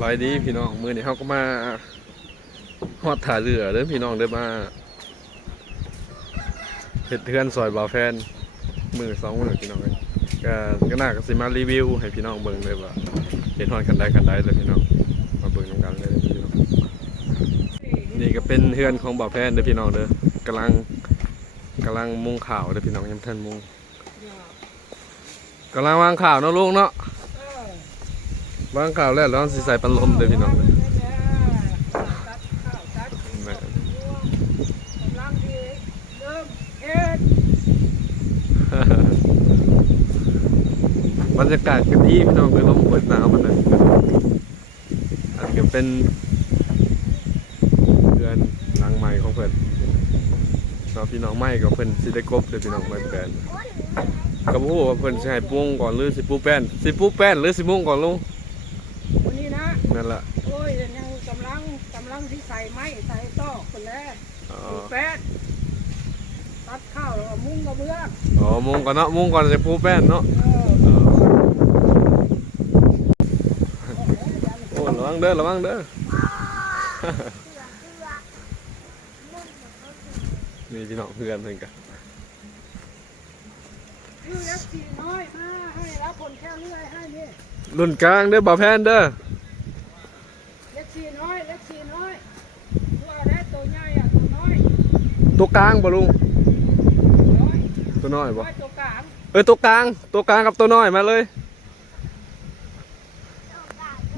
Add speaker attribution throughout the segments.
Speaker 1: บายดีพี่น้องมือนี้เขาก็มาฮอดถ่าเรือเด้อพี่น้องเด้อมาเฮ็ดเทือนซอยบ่าวแฟน มือสองมือพี่น้องก็ก็น่าก็สิมารีวิว ให้พี่น้องเบิ่งเลยว่าเฮ็ดฮอดกันได้กันได้เลยพี่น้องมาเบิ่งนํกันเลยพี่น้องนี่ก็เป็นเฮือนของบ่าวแฟนเด้อพี่น้องเด้อกำลังกำลังมุงข่าวเด้อพี่น้องยังบ่ทันมุงกำลังวางข่าวเนาะลุงเนาะ วางข่าวแล้วแล้วสิใส่ปันลมเด้อพี่น้องเด้อแม่บรรยากาศก็ดีพี่น้องเลยลมเปิดหนาวมันเลยอันก็เป็นเดือนหลังใหม่ของเพิ่อนเนาพี่น้องใหม่กับเพิ่อนสิได้กบเลยพี่น้องไว้แปนก็บ่ฮู้เพิ่อนให้ปรุงก่อนหรือสิปูแป้นสิปูแป้นหรือสิมุงก่อนลุง
Speaker 2: นี้นะ
Speaker 1: นั่นล่ะ
Speaker 2: โอ้ยยังกำลังกำลังที่ใส่ไม้ใส่ตอกคนแล้ว
Speaker 1: อ๋อ
Speaker 2: มีแป๊ดตัดข้าวแล้วก็มุ้งกระเบื้อง
Speaker 1: อ๋อมุงก่อนเนาะมุงก่อนจะปูแป้นเนาะ
Speaker 2: เออ
Speaker 1: โอ้ระวังเด้อระวังเด้อนี่พี่น้องเพื่อนเพิ่นกัน
Speaker 2: ยืดยักษ์สีน้อยมาให้รับผลแค่เรื่อยให้นี่
Speaker 1: รุ่นกลางเด้อบ่าวแพนเด้อ
Speaker 2: เล็กสีน้อยเล็กสีน้อยตัวได้ตัวใหญ่อะตัวน้อย
Speaker 1: ตัวกลางบ่ลุง
Speaker 2: น้อย
Speaker 1: ตัวน้อยบ่
Speaker 2: น้อยตัวกลาง
Speaker 1: เอ้ยตัวกลาง ตัวกลางกับตัวน้อยมาเลย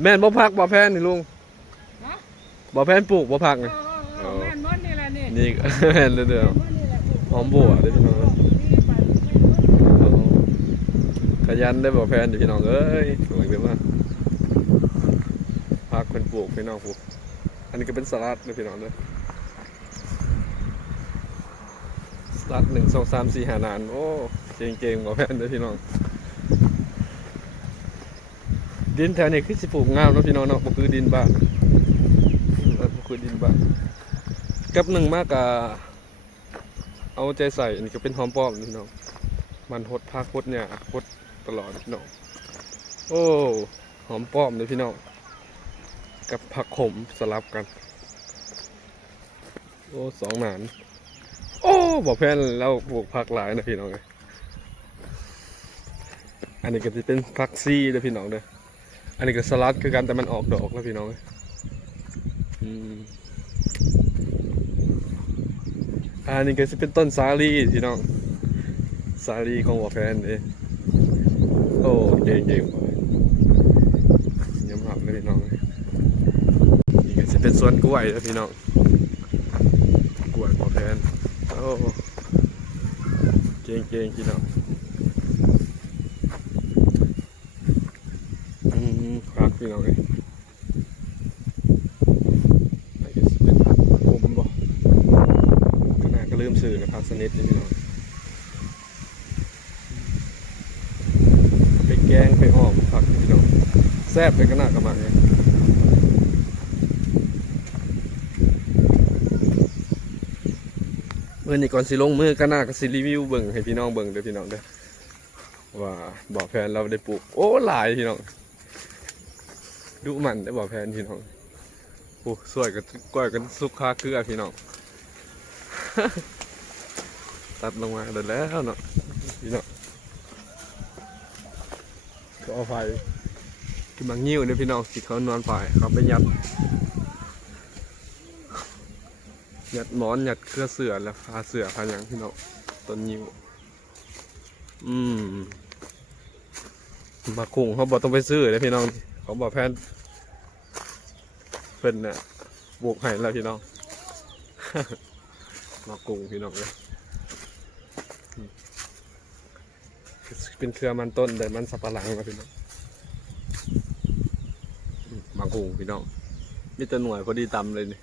Speaker 1: แม่นบ่พักบ่าวแพนนี่ลุง
Speaker 2: นะ
Speaker 1: บ่าวแพนปลูกบ่พัก
Speaker 2: เอ
Speaker 1: นี่
Speaker 2: อเออแม่นมดนี่แหละนี่
Speaker 1: นี่ก็แม่นเด้อ
Speaker 2: แม่นมดนี่แหละ
Speaker 1: หอมบัวเด้อพี่น้อง
Speaker 2: นี่ไปแม่นมด
Speaker 1: ๆขยันได้อบ่าวแพนเด้อพี่น้องเอ้ยสวยเด้อมา พักเพิ่นปลูกพี่น้องปลูกอันนี้ก็เป็นสลัดเด้อพี่น้องเด้อรัดหนึ่งสองสามสี่หานาน โอ้เก่งเก่งๆบอกแพนเด้อพี่น้อง ดินแถวนี้คือสิปลูกงามเนาะพี่น้องเนาะบ่คือดินบ้านบ่คือดินบ้านกับหนึ่งมากกะเอาใจใส่ อันนี้ก็เป็นหอมป้อมพี่น้อง มันหดพักหดเนี่ยหดตลอดพี่น้อง โอ้ หอมป้อมเลยพี่น้อง กับผักขมสลับกัน โอ้สองหนาน โอ้บอกแพนเราปลูกผักหลายนะพี่น้องเลยอันนี้ก็จะเป็นผักซี่เด้อพี่น้องเด้ออันนี้ก็สลัดคือกันแต่มันออกดอกแล้วพี่น้องเอ้ยอืมอันนี้ก็จะเป็นต้นสาลีพี่น้อง สาลีของบอกแพนเด้โอ้เก่งเก่งๆบ่ยำหับเลยพี่น้องเอ้ยนี่ก็ จะเป็นสวนกล้วยเด้อพี่น้องกล้วยบอแพนโอ้เก่งเก่งพี่น้องอืมครับพี่น้องเอ้ยไอ้ก็สิเป็นผักผมบ่ขนาดก็ลืมสื่อนะผักสนิทนี่พี่น้องไปแกงไปอ้อมผักพี่น้องแซ่บไปขนาดกระมังเลย มื่อนี้ก่อนสิลงมือก็น่าก็สิรีวิวเบิ่งให้พี่น้องเบิ่งเด้อพี่น้องเด้อว่าบ่อแพนเราได้ปลูก โอ้หลายพี่น้องดูมันได้บ่อแพนพี่น้องโอ้สวยกับก้อยกันสุกคาเกลือพี่น้องตัดลงมาเดี๋ยวแล้วเนาะพี่น้องก็เอาไฟกินมังงิ้วเด้อพี่น้องสิเขานอนฝ่ายเขาไปยัด หยัดหมอนหยัดเครือเสือแล้วพาเสือพาหยังพี่น้องต้นยิวอืมมาคุงเขาบอกต้องไปซื้อเลยพี่น้องเขาบอกแพนเพิ่นน่ะบวกให้แล้วพี่น้อง มาคุงพี่น้องเลยเป็นเครือมันต้นแต่มันสับปะหลังนะพี่น้องมมาคุงพี่น้องมีแต่หน่วยพอดีตำเลยนี่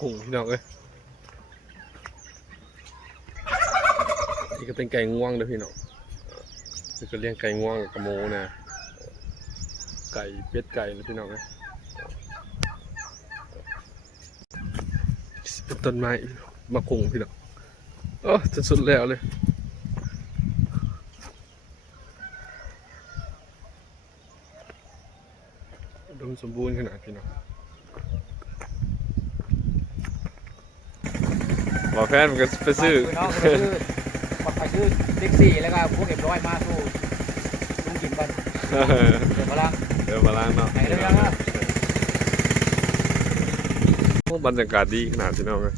Speaker 1: กุ้งพี่น้องเอ้ยนี่ก็เป็นไก่ง่วงเด้อพี่น้องนี่ก็เลี้ยงไก่ง่วงกับหมูนะไก่เป็ดไก่นะพี่น้องเอ้ยเป็นต้นไม้มะกุงพี่น้องโอ้จะสุดแล้วเลยดมสมบูรณ์ขนาดพี่น้อง บอกแฟนมันก็ไปซื้อ
Speaker 3: น้องก็ไปซื้อบักไปซื้อแท็กซี่แล้วก็พวกเอ็มร้อยมาสู้ลุงกินก่อนเดี๋ยวพลัง
Speaker 1: เดี๋ยวมาล้างเนาะ
Speaker 3: ไหนเรื่องนะ
Speaker 1: โอ้บรรยากาศดีขนาดพี่น้องเลย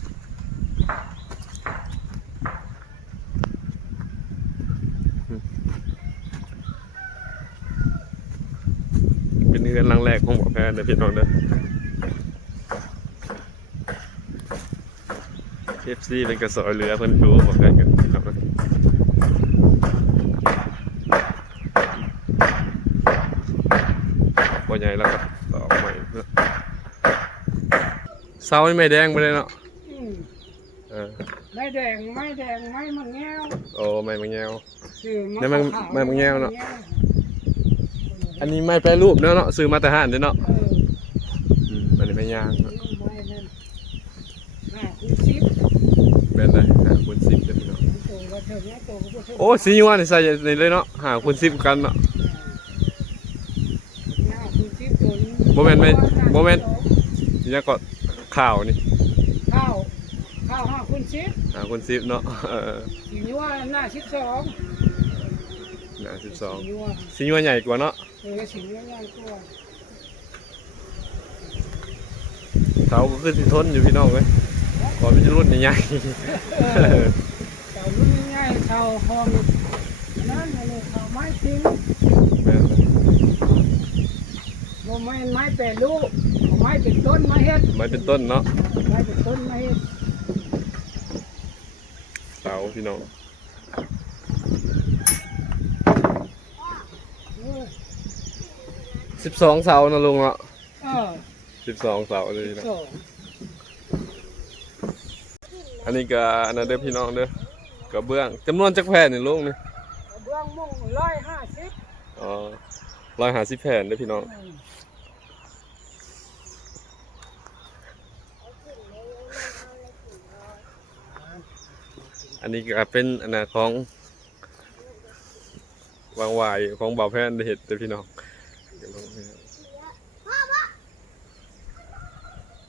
Speaker 1: เป็นเรือนหลังแรกของหมอแพทย์เด้อพี่น้องเด้อ เคฟซีเป็นกระสอยเรือเพิ่นรู้บอกกันกันพี่น้องเด้อบ่ใหญ่แล้วก็ต่อใหม่เพื่อเสาไม่แดงไปเลยเนาะ
Speaker 2: อืม
Speaker 1: เออ
Speaker 2: ไม่แดงไม่แดงไม่มันแง้ว
Speaker 1: โอ้ไม่มาแงว
Speaker 2: คือ
Speaker 1: แล้วมัน
Speaker 2: ขาวๆ
Speaker 1: มันแง้วเนอะอันนี้ไม่แปรรูปเนาะเนาะซื้อมาแต่ห้านเด้อเนาะ
Speaker 2: เออ
Speaker 1: อืมอันนี้ไม่ย่างเนาะ
Speaker 2: ไม่นั่นน่าคุณชิป
Speaker 1: เป็นเลยหาคูณสิบเด้อพี่น้อง
Speaker 2: โตว่าเธอเนี่ยโตก็บ่เธอ
Speaker 1: โอ้สีนวลนี่ใส่ในเลยเนาะหาคูณสิบกันเนาะ
Speaker 2: น่าคุณชิปตัวนี้
Speaker 1: บ่แม่นไหมบ่แม่นนี่ก็ข่าวนี่
Speaker 2: ข้าวข้าวห้าคุณชิป
Speaker 1: หาคูณสิบเนาะเออ
Speaker 2: สีนัวหน้าชิปสอง
Speaker 1: หนาสิบสอง
Speaker 2: สีนัว
Speaker 1: สีนวลใหญ่กว่าเนาะ
Speaker 2: เออสีนัวย่างตัว
Speaker 1: เสาก็คือสิทนอยู่พี่น้องเว้ย ขอเป็นรุ่นใหญ่
Speaker 2: เออ
Speaker 1: ๆ
Speaker 2: เต่ารุ่นง่ายๆเต่าหอมนั่นเลยเต่าไม้ทิ้ง
Speaker 1: แม่นเลย
Speaker 2: บ่ไม้ไม้แปรรูปเอาไม้เป็นต้นมาเฮ็ด
Speaker 1: ไม้เป็นต้นเนาะ
Speaker 2: ไม้เป็นต้นมาเฮ็ด
Speaker 1: เสาพี่น้อง
Speaker 2: เออ
Speaker 1: สิบสองเสานะลุงเนาะ
Speaker 2: เออ
Speaker 1: สิบสองเสาเลยนะ
Speaker 2: ส อง
Speaker 1: อันนี้ก็อันนั้นเด้อพี่น้องเด้อกระเบื้องจำนวนจักแผ่นนี่ลุงนี่
Speaker 2: เบื้องมุ่งร้อยห้าสิบ
Speaker 1: อ๋อร้อยหาสิบแผ่นเด้อพี่น้องอันนี้ก็เป็นอันนั้นของวางวายของบ่าวแพนได้เห็ดเด้อพี่น้อง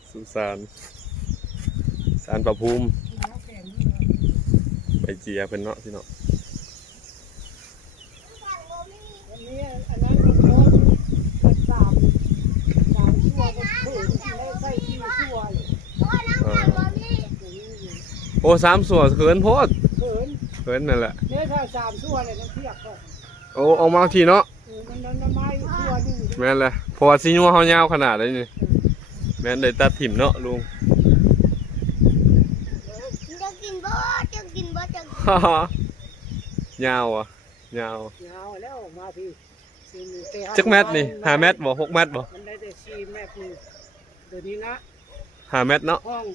Speaker 1: สุสาน สารประภูมิใบเจียเพิ่นเนาะพี่
Speaker 2: เนามสามชั่วก็ผืนได้ใส่ที่ชั่วเลย
Speaker 1: อ่าโอ้สามส่วนเขินโพด
Speaker 2: ผืน
Speaker 1: เขินนั่นแหละ
Speaker 2: เนี่ยถ้าสามชั่วนเลยต้องเทียบก่อน
Speaker 1: โอ้ออกมาทีเนาะ
Speaker 2: มันน้ำไม้ชั่วนึง
Speaker 1: แม่นเลยพราะว่าซีนัวเฮายาวขนาดนี้นี่แม่นเลยตัดถิ่มเนาะลุง
Speaker 4: จะกินบ่จะกินบ่จะ
Speaker 1: ฮ่าฮ่า ยาวอะยาว ยา
Speaker 2: วแล้วออกมาพี่สี่หนึ่งเตะ
Speaker 1: จักแมตรนี่ห้าเมตรบ่หกเมตรบ่
Speaker 2: มันได้แต่สี่เมตรนี่เดี๋ยวนี้นะ
Speaker 1: ห้าเมตรเนาะ
Speaker 2: ห้อง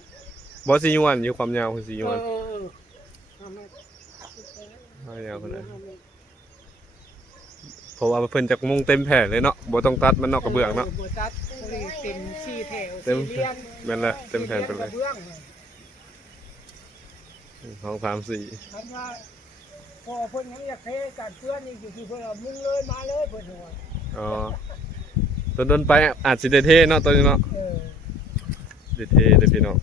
Speaker 1: บ่ซีนวลอยู่ความยาวคือซีน
Speaker 2: เอ
Speaker 1: วล
Speaker 2: อห้าเมตร
Speaker 1: ห้ายาวขนาด
Speaker 2: ห้าเมตร
Speaker 1: เพราะว่าเพิ่นจักมุงเต็มแผ่นเลยเนาะบ่ต้องตัดมันนอกกระเบื้องเนาะ
Speaker 2: โบตัสเต็มสี่แถว
Speaker 1: เต็ม
Speaker 2: สี่เลียน
Speaker 1: แม่นละเต็มแผ่นไปเลย
Speaker 2: กระเบื้อง
Speaker 1: สองสามสี่
Speaker 2: คันว่าพอเพิ่นยังอยากเทการเพื่อนนี่คือเพิ่นเอามึงเลยมาเลยเพิ่นว่า
Speaker 1: อ๋อต้นต้นๆไปอาจสิได้เท่เนาะตัวนี้เนาะ
Speaker 2: เออ
Speaker 1: ได้เท่เด้อพี่น้อง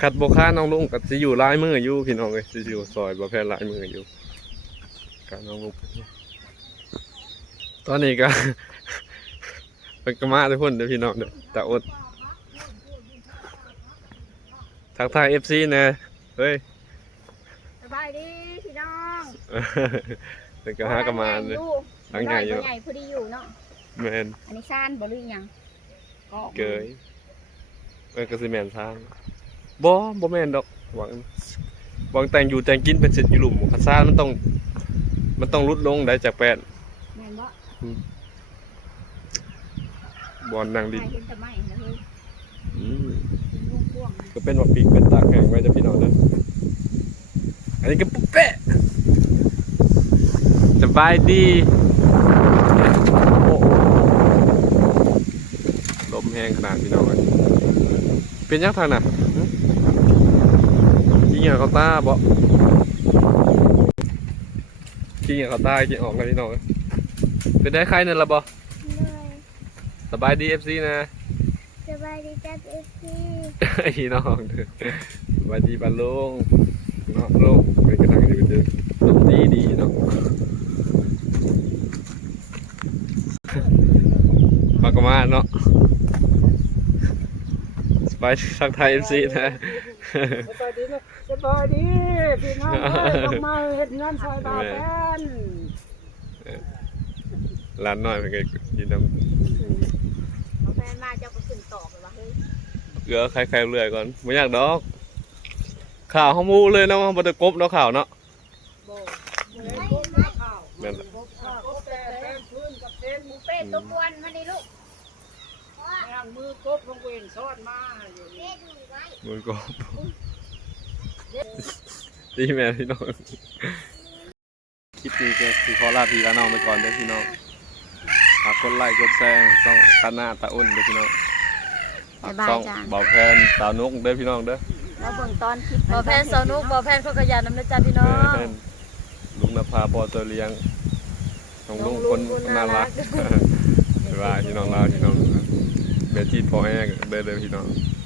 Speaker 1: ขัดบ่ค้าน้องลุงก็สิอยู่ลายมืออยู่พี่น้องเอ้ยสิอยู่ซอยบ่แพ้ลายมืออยู่การน้องลุงตอนนี้ก็เป็นกระมาทุกคนเด้อพี่น้องเด้อตาอด ทักทาย FC นะเฮ้ย
Speaker 4: สบายดีพี่น้อง
Speaker 1: เป็นกระหากระมาเลย หลังใหญ่อยู่
Speaker 4: ใหญ่พอดีอยู่เนาะ
Speaker 1: แมน
Speaker 4: อันนี้ซ่านบ่หรือยัง
Speaker 1: เกยเออกระสิแมนทางบ่บ่แมนดอกหวังหวังแต่งอยู่แต่งกินเป็นเสร็จอยู่หลุมคาซ่ามันต้อง มันต้องลดลงได้จากแปด
Speaker 4: แม่นบ่
Speaker 1: บอลนางดิน
Speaker 4: กพ่วง
Speaker 1: ก็เป็นว่าปีกเป็นตากแข็งไว้จะพี่น้องนะอันนี้ก็ปุ๊บเป๊ะสบายดีโอ้ลมแห้งขนาดพี่น้องเลยเป็นยังทางน่ะหึเหงื่อเขาตาบ่ขี้เหงื่อเขาตากินออกแล้วพี่น้องเป็นได้ใครนั่นละบ่
Speaker 5: เลย
Speaker 1: สบายดี FC นะ
Speaker 5: สบายดีจ้าเอฟซี
Speaker 1: พี่น้องเด้อสบายดีปานลุงเนาะลุงเป็นกำลังดีไปเจอตบดีดีเนาะมากมาเนาะสบายทักทาย FC นะ
Speaker 2: สบายดีนะสบายดีพี่น้องเอ้ยลงมาเห็ดงานซอยบาแฟน
Speaker 1: ร้านน้อยเป็นไงกินน้
Speaker 4: เอาแฟนมาเจ้าก็ขึ้นต่อไปว่าเฮ้ยำ
Speaker 1: เก ลือใครใครเรื่อยก่อนไม่อยากดอก ข่าวห้องมูเลยเนาะมันจะกบเนาะข่าวเนาะ
Speaker 2: ข้าว
Speaker 1: นั่นแหละ
Speaker 2: พบข้าวพบแต่แป้งพื้นกับเส้น
Speaker 4: บุฟเฟ่ตัวกวนมาดิลูก
Speaker 2: ย่างมือกบลงเวนซ้อนมาอยู่นี่
Speaker 1: มันกบตีแม่พี่น้องคลิปนี้ก็คือขอลาพี่ลาน้องไปก่อนเด้อพี่น้องฝากกดไลค์กดแชร์ต้องตาหน้าตาอ้นเด้อพี่น้อง ฝากช่องเบาแพนสาวนุกเด้อพี่น้องเด้อ
Speaker 4: แล้วเบิ่งตอนคลิป
Speaker 6: บ่อแพนสาวนุกบ่อแพนพวกขยันน้ำนะจ๊ะพี่น้อง
Speaker 1: แม่นลุงนภาพอเตอเลี้ยงน้องลุงคนน่ารักบ๊ายบายพี่น้องลาวพี่น้องเบจีดพอแห้งเด้อเด้อพี่น้อง
Speaker 5: บ